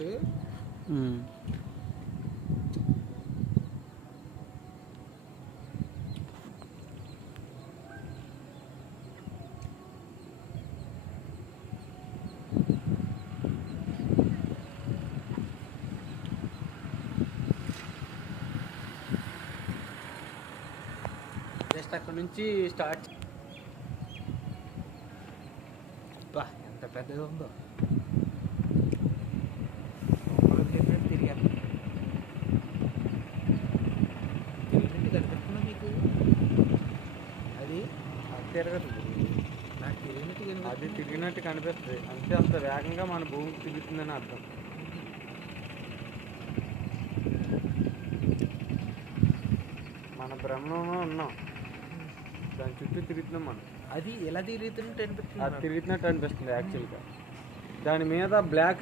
ఇప్పుడు జస్ట్ అక్కడ నుంచి స్టార్ట్. బా ఎంత పెద్దగా ఉందో. తిరిగాను తిరిగినట్టు కనిపిస్తుందా మీకు? అది తిరగదు. నాకు తిరిగినట్టు అది కనిపిస్తుంది. తిరిగినట్టు కనిపిస్తుంది అంతే. అంత వేగంగా మన భూమికి తిరుగుతుందని అర్థం. మన భ్రమణంలో ఉన్నాం, దాని చుట్టూ తిరుగుతున్నాం మనం. అది ఎలా తిరుగుతున్నట్టు అనిపిస్తుంది అది నాకు. తిరుగుతున్నట్టు అనిపిస్తుంది యాక్చువల్గా. దాని మీద బ్లాక్